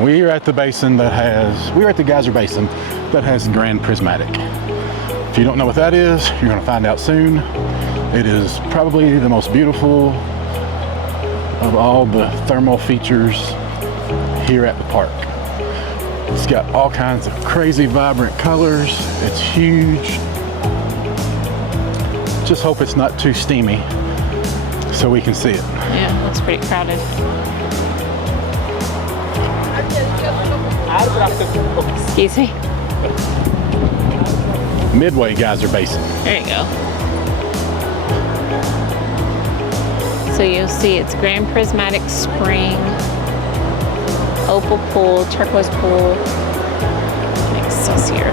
we're at the geyser basin that has Grand Prismatic. If you don't know what that is, you're going to find out soon. It is probably the most beautiful of all the thermal features here at the park. It's got all kinds of crazy vibrant colors. It's huge. Just hope it's not too steamy so we can see it. Yeah, it's pretty crowded. Excuse me. Midway Geyser Basin. There you go. So you'll see it's Grand Prismatic Spring, Opal Pool, Turquoise Pool, and Excelsior.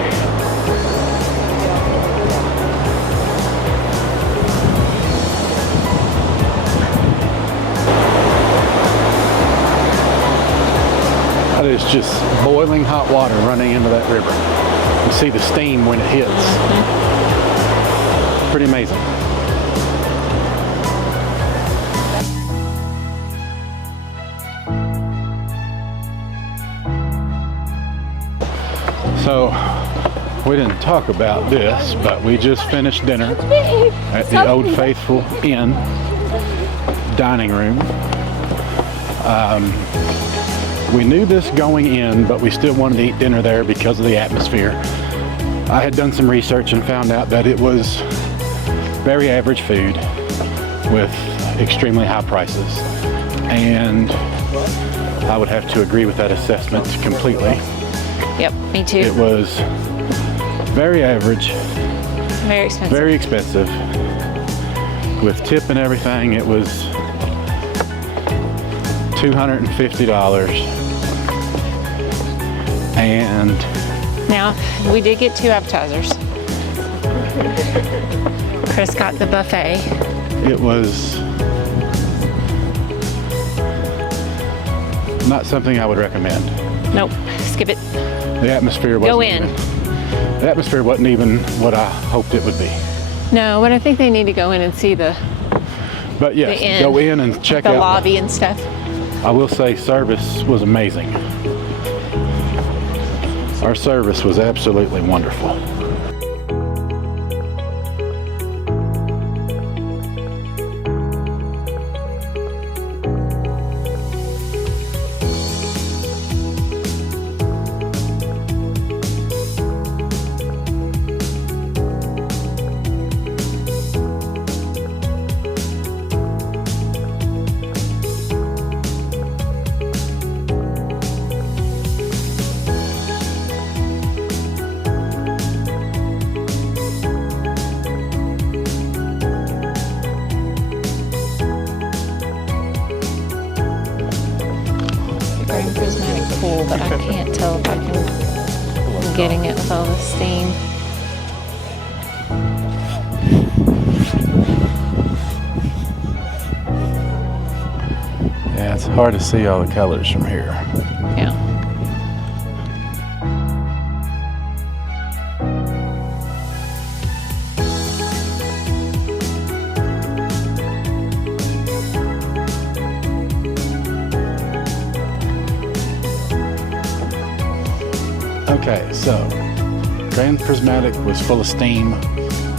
That is just boiling hot water running into that river. You see the steam when it hits. Mm-hmm. Pretty amazing. So, we didn't talk about this, but we just finished dinner at the Old Faithful Inn dining room. We knew this going in, but we still wanted to eat dinner there because of the atmosphere. I had done some research and found out that it was very average food with extremely high prices. And I would have to agree with that assessment completely. Yep, me too. It was very average, Very expensive. very expensive. With tip and everything, it was $250. And Now, we did get 2 appetizers. Chris got the buffet. it was not something I would recommend. Nope, skip it. The atmosphere wasn't Go in. The atmosphere wasn't even what I hoped it would be. No, but I think they need to go in and see the But yes, inn, go in and check the out. lobby and stuff. I will say service was amazing. Our service was absolutely wonderful. Grand Prismatic Pool, but I can't tell if I'm getting it with all the steam. Yeah, it's hard to see all the colors from here. Yeah. Okay, so Grand Prismatic was full of steam.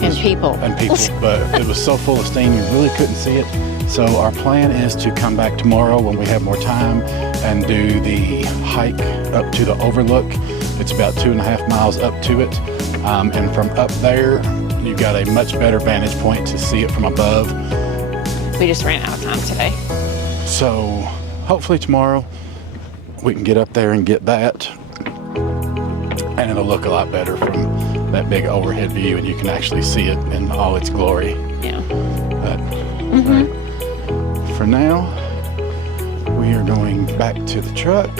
And people. But it was so full of steam you really couldn't see it. So our plan is to come back tomorrow when we have more time and do the hike up to the overlook. It's about 2.5 miles up to it. And from up there, you've got a much better vantage point to see it from above. We just ran out of time today. So hopefully tomorrow we can get up there and get that. And it'll look a lot better from that big overhead view, and you can actually see it in all its glory. Yeah. But for now, we are going back to the truck,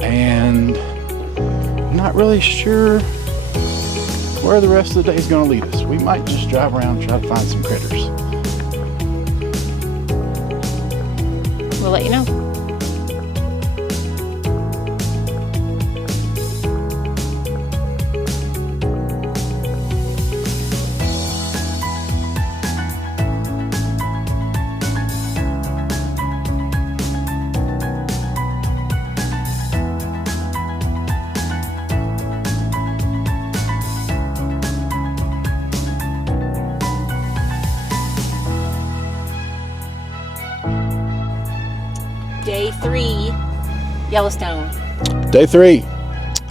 and I'm not really sure where the rest of the day is going to lead us. We might just drive around and try to find some critters. We'll let you know. Day 3, Yellowstone. Day 3,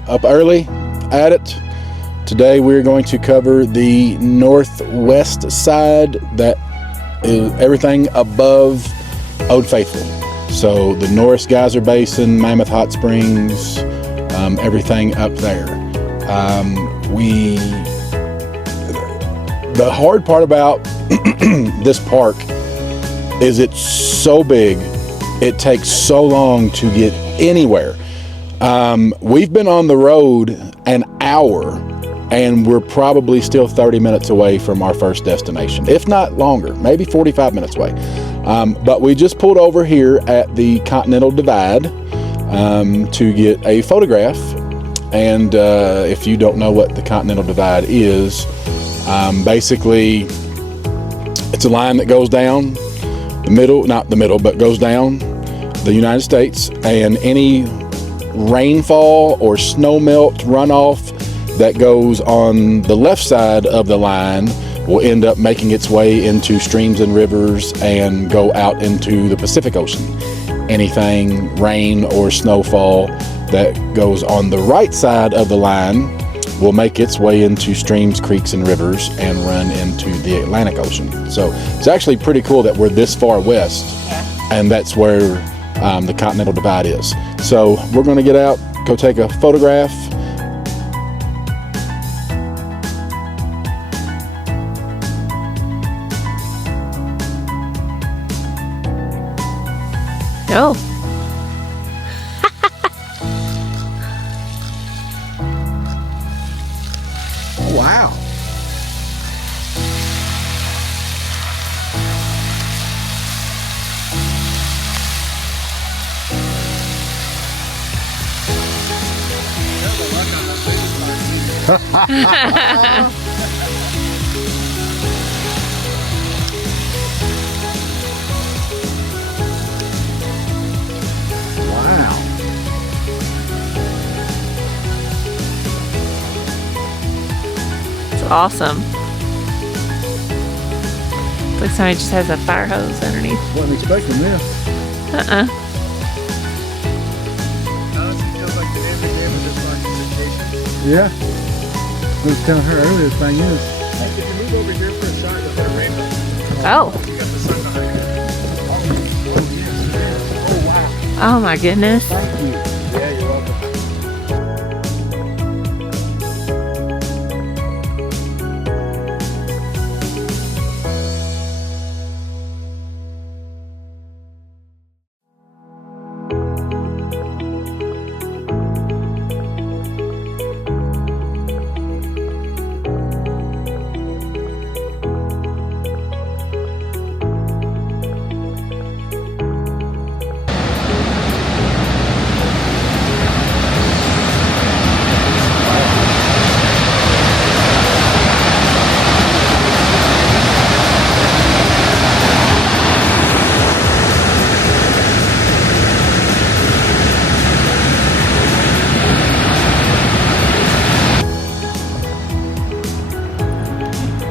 up early at it. Today we're going to cover the northwest side, that is everything above Old Faithful. So the Norris Geyser Basin, Mammoth Hot Springs, everything up there. The hard part about this park is it's so big, it takes so long to get anywhere. We've been on the road an hour and we're probably still 30 minutes away from our first destination, if not longer, maybe 45 minutes away. But we just pulled over here at the Continental Divide to get a photograph. And if you don't know what the Continental Divide is, basically it's a line that goes down the middle, not the middle, but goes down the United States, and any rainfall or snow melt runoff that goes on the left side of the line will end up making its way into streams and rivers and go out into the Pacific Ocean. Anything rain or snowfall that goes on the right side of the line will make its way into streams, creeks, and rivers and run into the Atlantic Ocean. So it's actually pretty cool that we're this far west, and that's where the Continental Divide is. So we're going to get out, go take a photograph. Oh. Wow. Wow. It's awesome. Looks like somebody just has a fire hose underneath. Wasn't expecting this. Honestly, feels like the name of the game is just participation. Yeah. I was telling her earlier, the thing is, If you move over here for a shot, you'll hit a rainbow. Oh. You got the sun behind you. Oh, yes, it is. Oh, wow. Oh my goodness. Thank you. Yeah, you're welcome.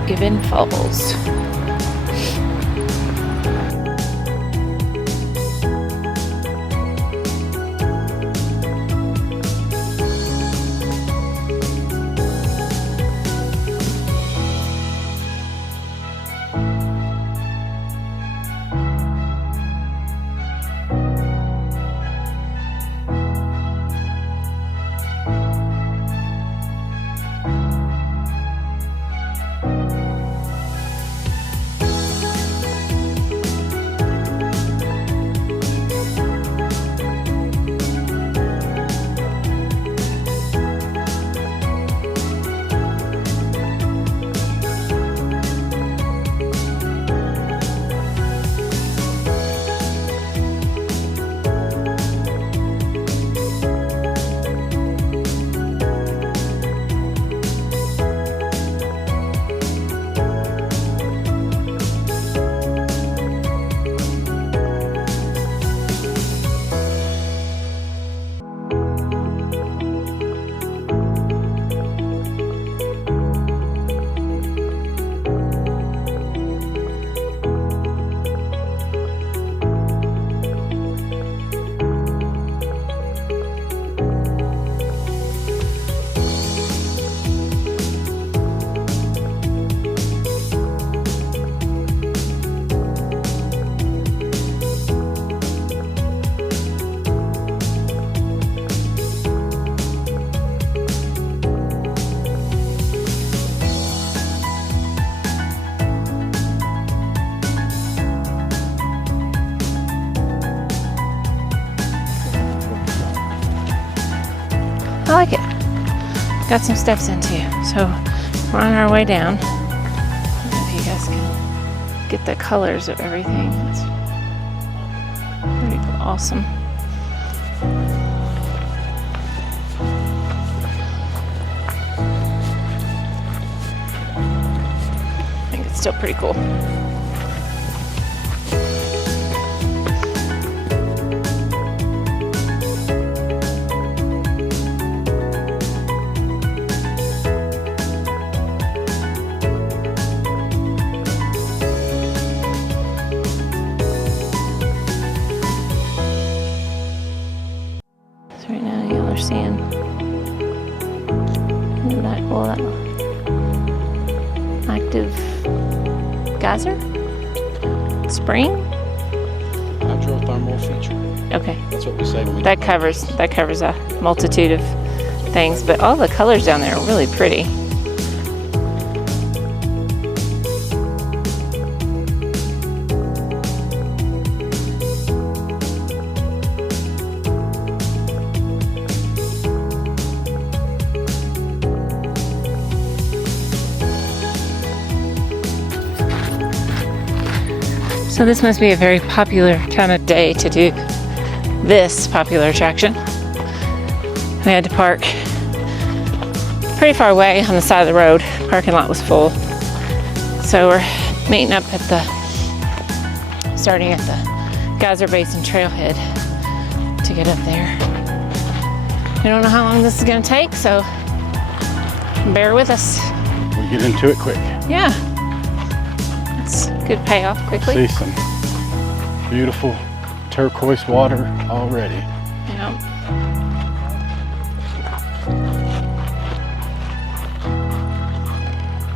Gibbon Falls. I like it. Got some steps in too. So we're on our way down. I don't know if you guys can get the colors of everything. It's pretty awesome. I think it's still pretty cool. Right now, y'all are seeing that active geyser spring. Hydrothermal feature. Okay, That's what we say when we that covers a multitude of things, but all the colors down there are really pretty. So this must be a very popular kind of day to do this popular attraction. We had to park pretty far away on the side of the road. Parking lot was full. So we're meeting up starting at the Geyser Basin Trailhead to get up there. We don't know how long this is gonna take, so bear with us. We get into it quick. Yeah. Good payoff quickly. See some beautiful turquoise water already. Yeah.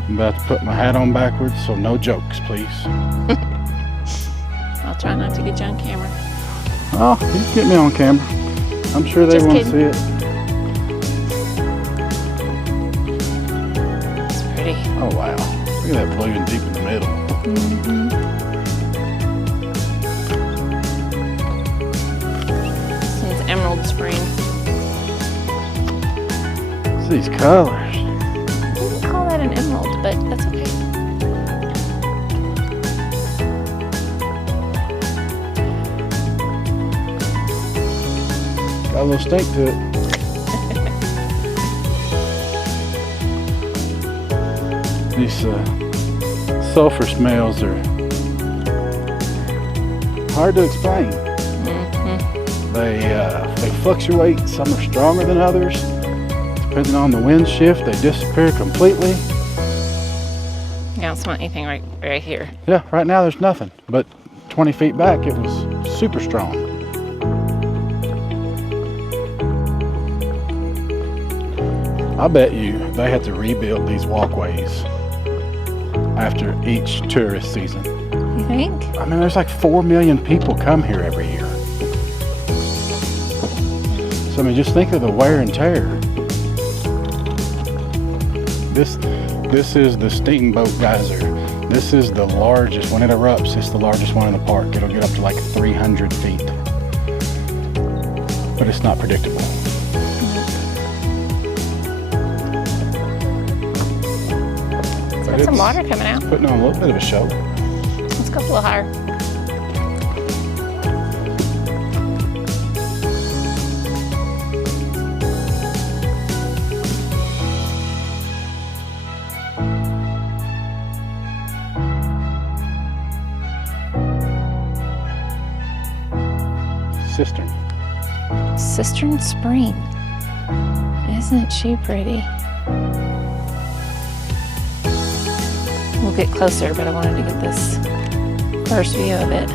I'm about to put my hat on backwards, so no jokes, please. I'll try not to get you on camera. Oh, you can get me on camera. I'm sure they Just want to kidding. see it. It's pretty. Oh wow, look at that balloon deep in the middle. This one's Emerald Spring. It's these colors. I wouldn't call that an emerald, but that's okay. Got a little stink to it. These sulfur smells are hard to explain. They fluctuate. Some are stronger than others. Depending on the wind shift, they disappear completely. You don't smell anything right here. Yeah, right now there's nothing. But 20 feet back, it was super strong. I bet you they had to rebuild these walkways after each tourist season. You think? I mean, there's like 4 million people come here every year. So, I mean, just think of the wear and tear. This is the Steamboat Geyser. This is the largest, when it erupts, it's the largest one in the park. It'll get up to like 300 feet. But it's not predictable. Got some water coming out. Putting on a little bit of a show. Let's go a little higher. Cistern. Cistern Spring. Isn't she pretty? We'll get closer, but I wanted to get this first view of it.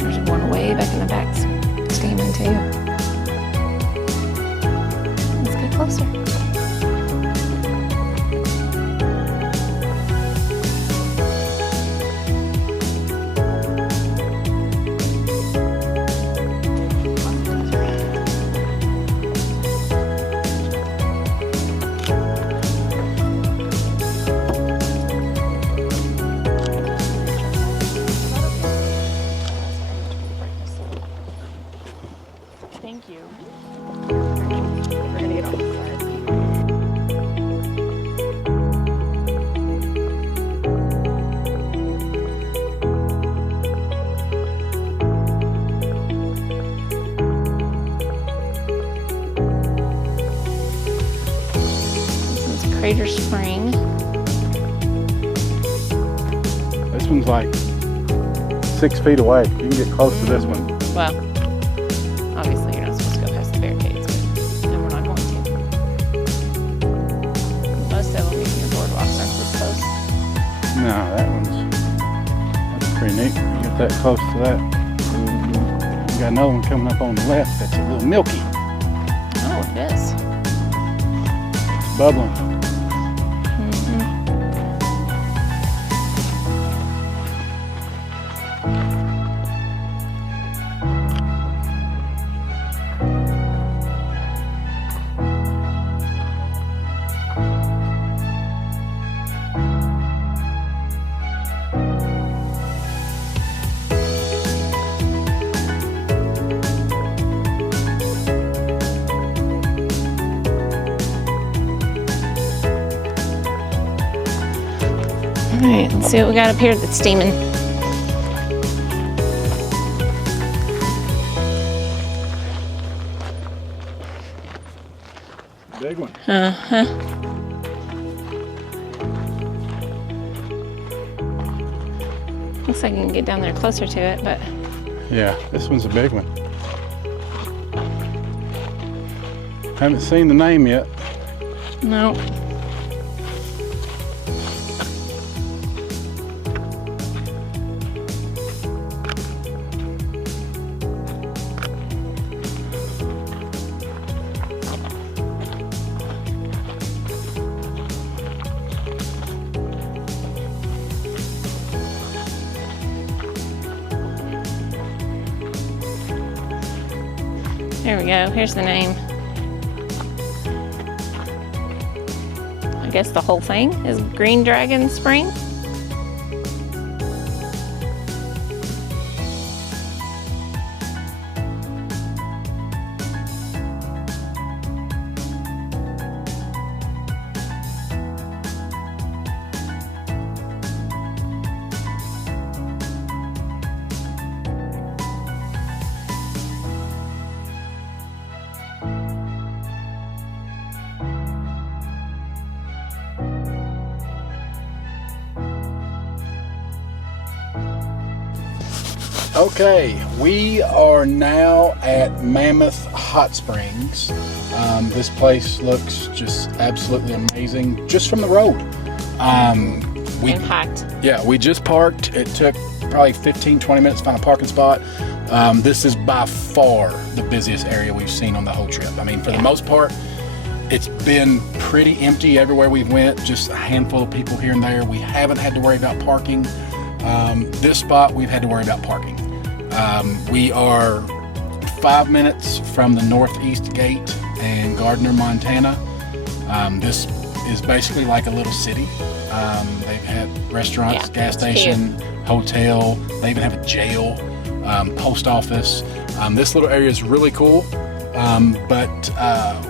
There's one way back in the back steaming too. Let's get closer. Thank you. We're gonna get off the side. This is Crater Spring. This one's like 6 feet away. You can get close to this one. Well, obviously you're not supposed to go past the barricades, but and we're not going to. Most of them, even your boardwalks, aren't this close. No, that's pretty neat. You get that close to that. You got another one coming up on the left that's a little milky. Oh, it is. It's bubbling. All right, let's see what we got up here that's steaming. Big one. Looks like you can get down there closer to it, but Yeah, this one's a big one. Haven't seen the name yet. no. There we go. Here's the name. I guess the whole thing is Green Dragon Spring. Okay, we are now at Mammoth Hot Springs. This place looks just absolutely amazing just from the road. Impact. Yeah, we just parked. It took probably 15-20 minutes to find a parking spot. This is by far the busiest area we've seen on the whole trip. I mean, for the most part, it's been pretty empty everywhere we went, just a handful of people here and there. We haven't had to worry about parking. This spot, we've had to worry about parking. We are 5 minutes from the northeast gate in Gardner, Montana. This is basically like a little city. They've had restaurants, gas station, hotel. They even have a jail, post office. This little area is really cool, but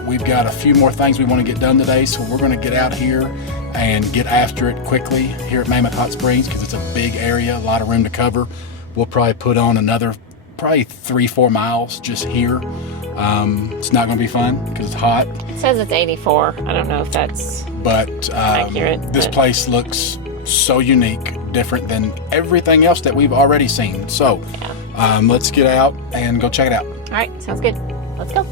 we've got a few more things we want to get done today, so we're going to get out here and get after it quickly here at Mammoth Hot Springs because it's a big area, a lot of room to cover. We'll probably put on another probably 3-4 miles just here. It's not going to be fun because it's hot. It says it's 84. I don't know if that's accurate. This place looks so unique, different than everything else that we've already seen. So let's get out and go check it out. All right, sounds good. Let's go.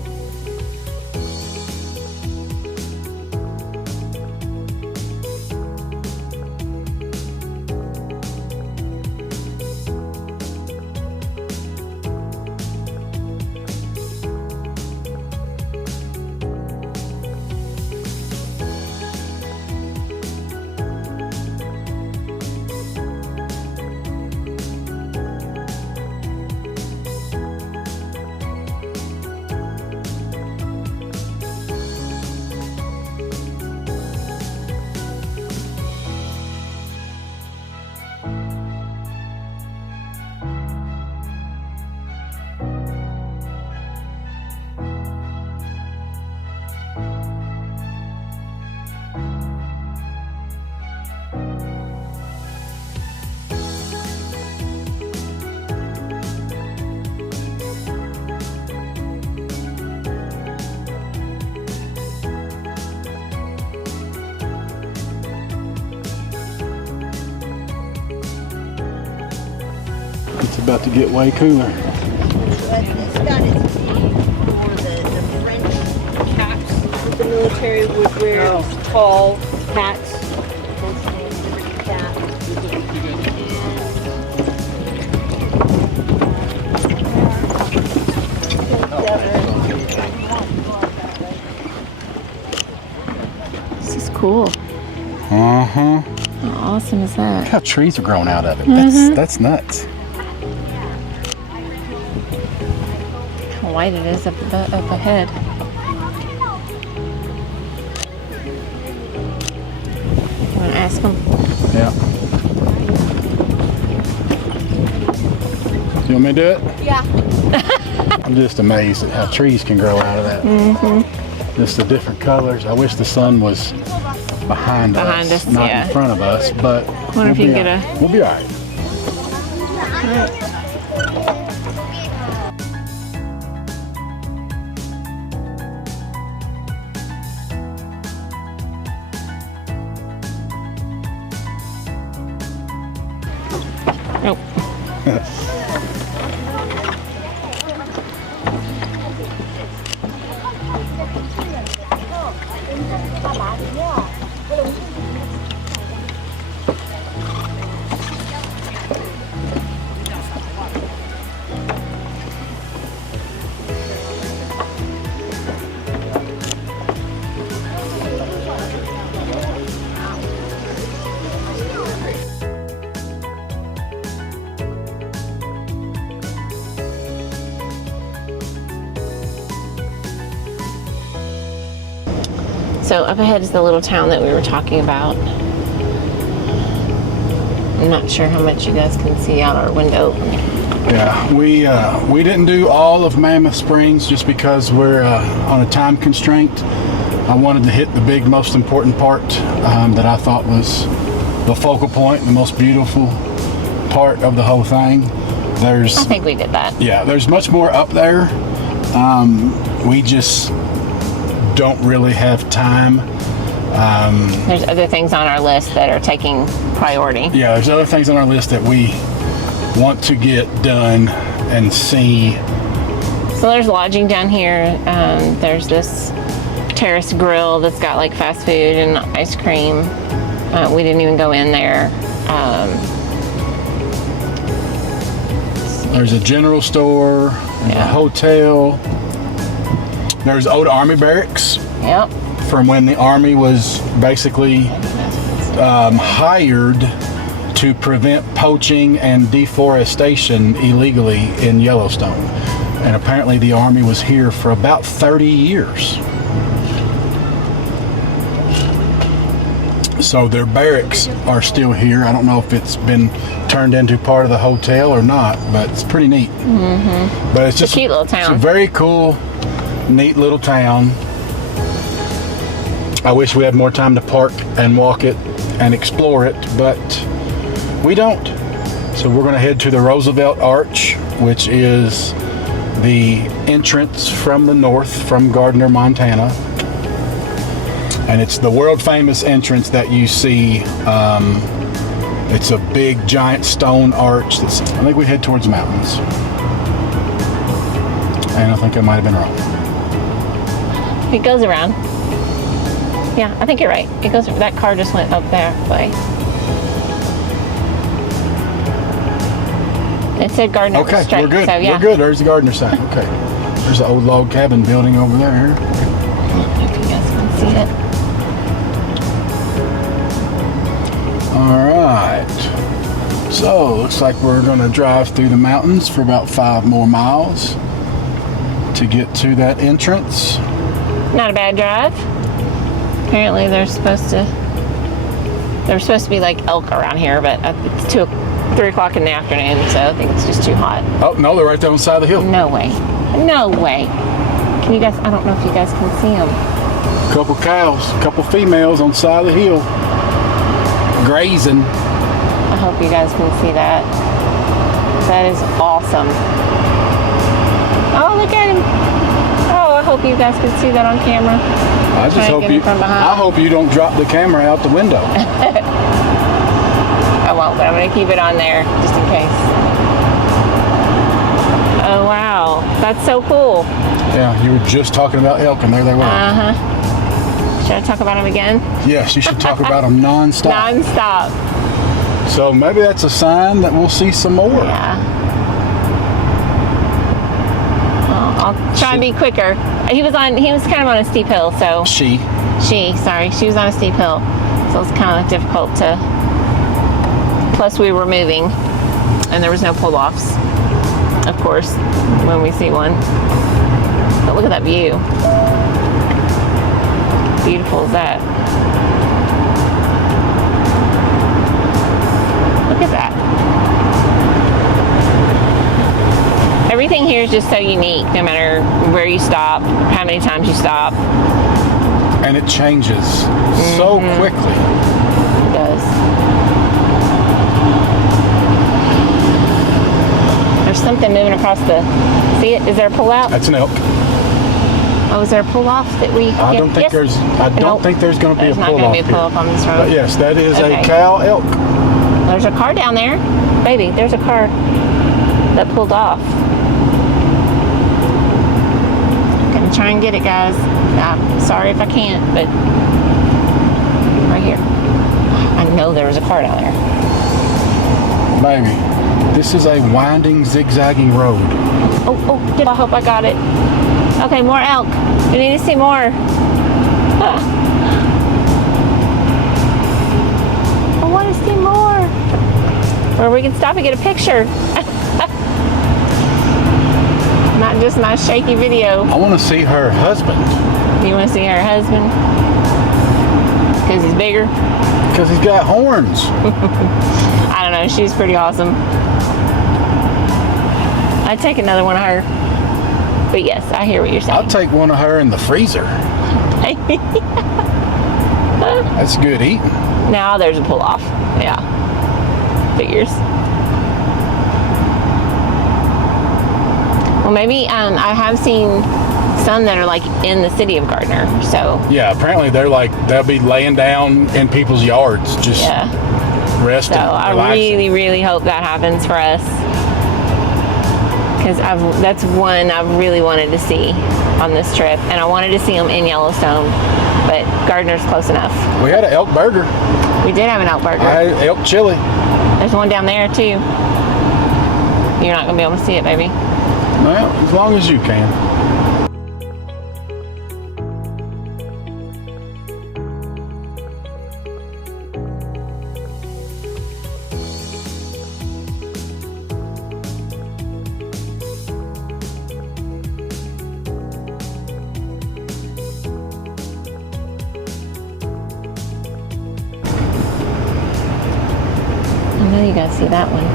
about to get way cooler. It's got its name for the French caps that the military would wear, tall hats. That's the Liberty cap. This is cool. Uh-huh. How awesome is that? Look how trees are growing out of it. That's nuts. How white it is up ahead. You want to ask them? Yeah. You want me to do it? Yeah. I'm just amazed at how trees can grow out of that. Mm-hmm. Just the different colors. I wish the sun was behind us, not in front of us, but Wonder if you can get we'll be all right. Nope. So up ahead is the little town that we were talking about. I'm not sure how much you guys can see out our window. Yeah, we didn't do all of Mammoth Springs just because we're on a time constraint. I wanted to hit the big, most important part that I thought was the focal point, the most beautiful part of the whole thing. I think we did that. Yeah, there's much more up there. We just don't really have time. There's other things on our list that are taking priority. Yeah, there's other things on our list that we want to get done and see. So there's lodging down here. There's this terrace grill that's got like fast food and ice cream. We didn't even go in there. There's a general store, there's a hotel. There's old Army barracks Yep. from when the Army was basically hired to prevent poaching and deforestation illegally in Yellowstone. And apparently the Army was here for about 30 years. So their barracks are still here. I don't know if it's been turned into part of the hotel or not, but it's pretty neat. Mm-hmm. But it's just a cute little town. It's a very cool, neat little town. I wish we had more time to park and walk it and explore it, but we don't. So we're going to head to the Roosevelt Arch, which is the entrance from the north from Gardner, Montana. And it's the world famous entrance that you see. It's a big giant stone arch. I think we head towards the mountains. And I think I might have been wrong. It goes around. Yeah, I think you're right. It goes. That car just went up there way. It said Gardner Okay, straight. we're good. So, yeah. We're good. There's the Gardner sign. Okay. There's the old log cabin building over there. I don't know if you guys can see it. All right. So looks like we're going to drive through the mountains for about 5 more miles to get to that entrance. Not a bad drive. Apparently there's supposed to be like elk around here, but it's 3 o'clock in the afternoon, so I think it's just too hot. Oh no, they're right there on the side of the hill. No way. No way. Can you guys? I don't know if you guys can see them. A couple cows, a couple females on the side of the hill, grazing. I hope you guys can see that. That is awesome. Oh, look at him. Oh, I hope you guys can see that on camera. I just hope you. I hope you don't drop the camera out the window. I won't, but I'm going to keep it on there just in case. Wow, that's so cool. Yeah, you were just talking about elk, and there they were. Should I talk about them again? Yes, you should talk about them nonstop. Non-stop. So maybe that's a sign that we'll see some more. Yeah. Well, I'll try and be quicker. He was kind of on a steep hill, so. She was on a steep hill. So it's kind of difficult to, plus we were moving and there was no pull-offs, of course, when we see one. But look at that view. Beautiful is that. Look at that. Everything here is just so unique, no matter where you stop, how many times you stop. And it changes so quickly. It does. There's something moving across the, see it? Is there a pull out? That's an elk. Oh, is there a pull off that we? I don't think there's going to be a pull off. There's not going to be a pull off on this road. But yes, that is a cow elk. There's a car down there. Baby, there's a car that pulled off. I'm going to try and get it, guys. I'm sorry if I can't, but right here. I know there was a car down there. Baby, this is a winding, zigzagging road. Oh, I hope I got it. Okay, more elk. We need to see more. I want to see more. Where we can stop and get a picture. Not just my shaky video. I want to see her husband. You want to see her husband? Because he's bigger? Because he's got horns. I don't know. She's pretty awesome. I'd take another one of her. But yes, I hear what you're saying. I'll take one of her in the freezer. That's good eating. Now there's a pull off. Yeah. Figures. Well, maybe I have seen some that are like in the city of Gardner. So yeah, apparently they'll be laying down in people's yards, just resting. So I really, really hope that happens for us. Because that's one I really wanted to see on this trip, and I wanted to see them in Yellowstone, but Gardner's close enough. We had an elk burger. We did have an elk burger. I had elk chili. There's one down there too. You're not gonna be able to see it, baby. Well, as long as you can. I know you guys see that one.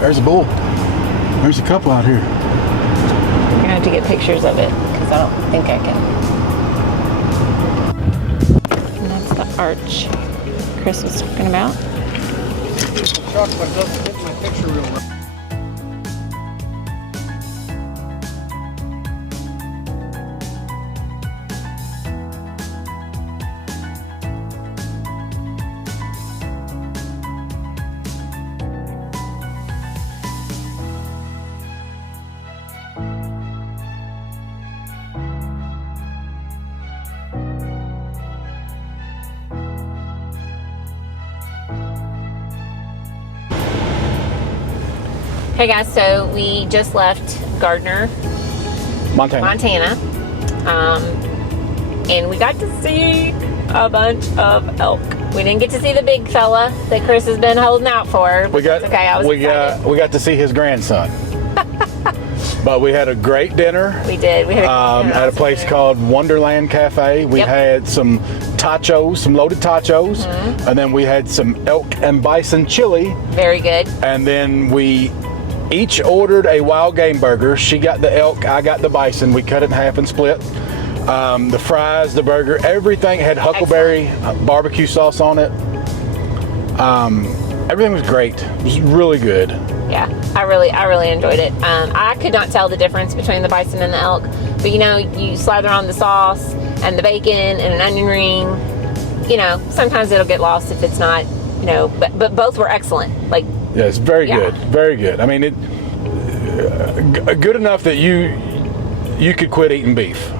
There's a bull. There's a couple out here. We're gonna have to get pictures of it because I don't think I can. And that's the arch Chris was talking about. Chuck, but it doesn't fit my picture real well. Hey guys, so we just left Gardner, Montana. And we got to see a bunch of elk. We didn't get to see the big fella that Chris has been holding out for. We got to see his grandson. But we had a great dinner. We did. We had at a place called Wonderland Cafe. We had some tachos, some loaded tachos, and then we had some elk and bison chili. Very good. And then we each ordered a wild game burger. She got the elk, I got the bison. We cut it in half and split. The fries, the burger, everything had huckleberry barbecue sauce on it. Everything was great. It was really good. Yeah, I really enjoyed it. I could not tell the difference between the bison and the elk, but you know, you slather on the sauce and the bacon and an onion ring. You know, sometimes it'll get lost if it's not you know, but both were excellent. Like, Yeah, it's very Yeah. good, very good. I mean, good enough that you could quit eating beef.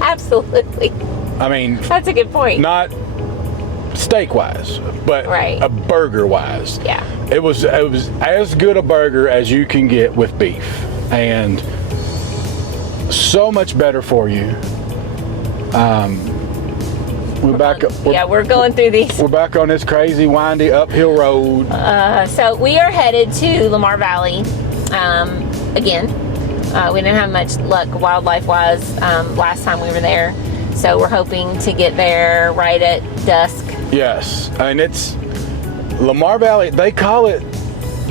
absolutely. I mean, That's a good point. not steak wise, but Right. a burger wise. Yeah. It was as good a burger as you can get with beef, and so much better for you. We're going through these. We're back on this crazy windy uphill road. So we are headed to Lamar Valley again. We didn't have much luck wildlife-wise last time we were there, so we're hoping to get there right at dusk. Yes, and it's Lamar Valley. They call it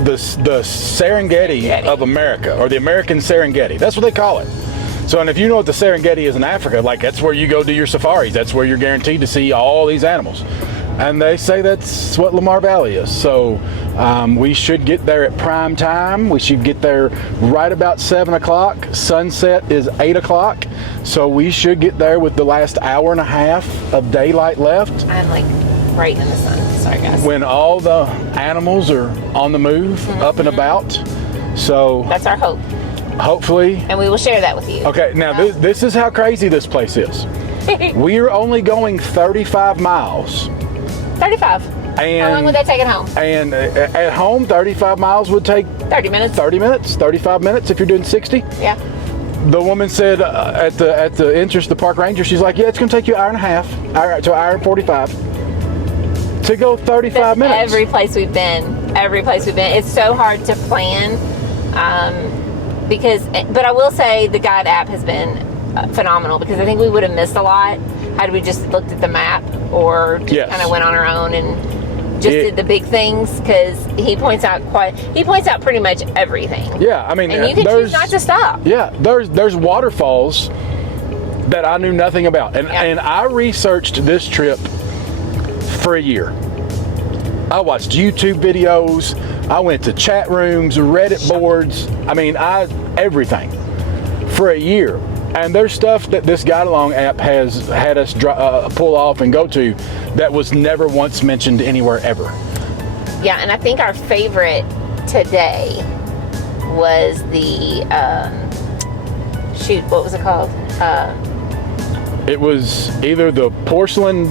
the Serengeti of America, or the American Serengeti. That's what they call it. So, and if you know what the Serengeti is in Africa, like that's where you go do your safaris. That's where you're guaranteed to see all these animals. And they say that's what Lamar Valley is. So we should get there at prime time. We should get there right about 7 o'clock. Sunset is 8 o'clock. So we should get there with the last hour and a half of daylight left. I'm like right in the sun. Sorry, guys. When all the animals are on the move, up and about. So That's our hope, hopefully. and we will share that with you. Okay, now this is how crazy this place is. We are only going 35 miles. 35. And How long would that take it home? And at home, 35 miles would take 30 minutes. 30 minutes, 35 minutes if you're doing 60. Yeah. The woman said at the entrance, the park ranger, she's like, yeah, it's going to take you an hour and a half, to an hour and 45 to go 35 That's minutes. Every place we've been. It's so hard to plan but I will say the guide app has been phenomenal, because I think we would have missed a lot had we just looked at the map or just Yes. kind of went on our own and just did the big things, because he points out pretty much everything. Yeah, I mean, And you can choose not to stop. Yeah, there's waterfalls that I knew nothing about, and I researched this trip for a year. I watched YouTube videos. I went to chat rooms, Reddit boards. I mean, everything for a year. And there's stuff that this Guide Along app has had us pull off and go to that was never once mentioned anywhere ever. Yeah, and I think our favorite today was the what was it called? It was either the Porcelain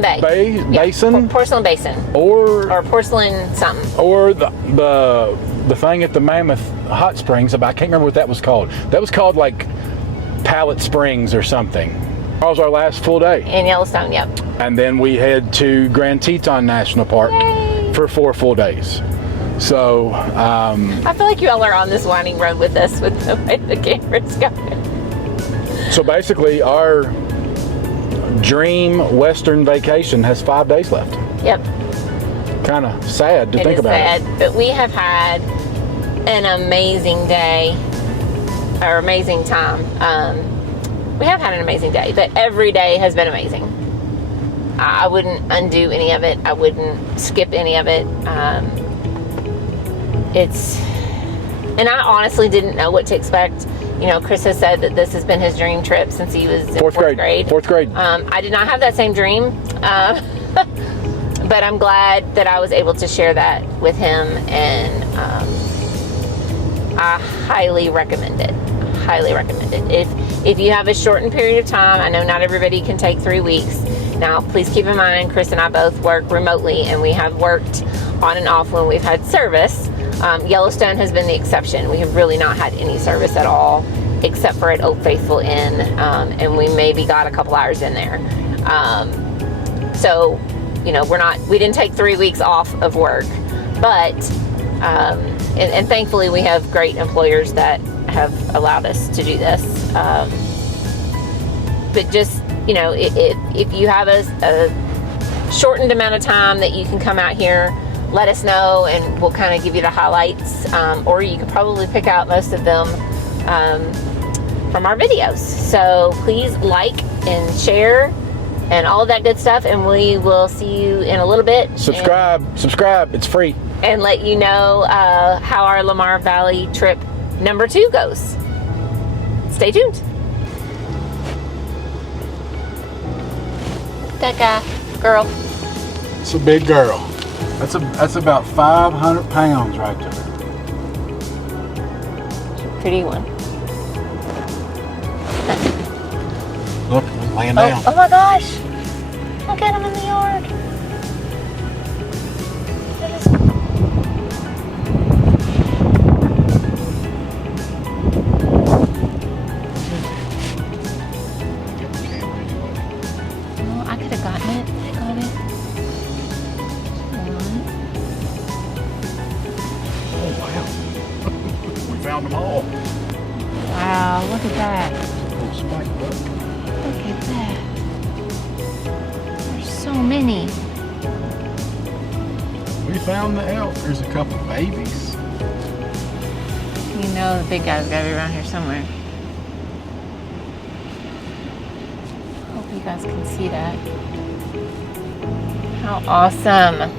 Bay. Basin, Porcelain Basin, or Porcelain something, or the thing at the Mammoth Hot Springs. But I can't remember what that was called. That was called like Pallet Springs or something. That was our last full day. in Yellowstone. Yep. And then we head to Grand Teton National Park for 4 full days. So I feel like you all are on this winding road with us with the way the camera's going. so basically our dream Western vacation has 5 days left. Yep. Kind of sad to think about It is sad, but we have had an amazing day, or amazing time. We have had an amazing day, but every day has been amazing. I wouldn't undo any of it. I wouldn't skip any of it. And I honestly didn't know what to expect. You know, Chris has said that this has been his dream trip since he was in fourth grade. Fourth grade. I did not have that same dream, but I'm glad that I was able to share that with him, and I highly recommend it. Highly recommend it. If you have a shortened period of time, I know not everybody can take 3 weeks. Now, please keep in mind, Chris and I both work remotely, and we have worked on and off when we've had service. Yellowstone has been the exception. We have really not had any service at all, except for at Oak Faithful Inn, and we maybe got a couple hours in there. So, you know, we didn't take 3 weeks off of work, but, and thankfully we have great employers that have allowed us to do this. But just, you know, if you have a shortened amount of time that you can come out here, let us know, and we'll kind of give you the highlights, or you could probably pick out most of them from our videos. So please like and share and all of that good stuff, and we will see you in a little bit. Subscribe, it's free. And let you know how our Lamar Valley trip number 2 goes. Stay tuned. That guy, girl. That's a big girl. That's about 500 pounds right there. Pretty one. Look, laying down. Oh my gosh! Look at him in the yard. That is... Oh, I could have gotten it. I got it. One. Oh wow. We found them all. Wow, look at that. Little spike bug. Look at that. There's so many. We found the elk. There's a couple babies. You know the big guy's gotta be around here somewhere. Hope you guys can see that. How awesome.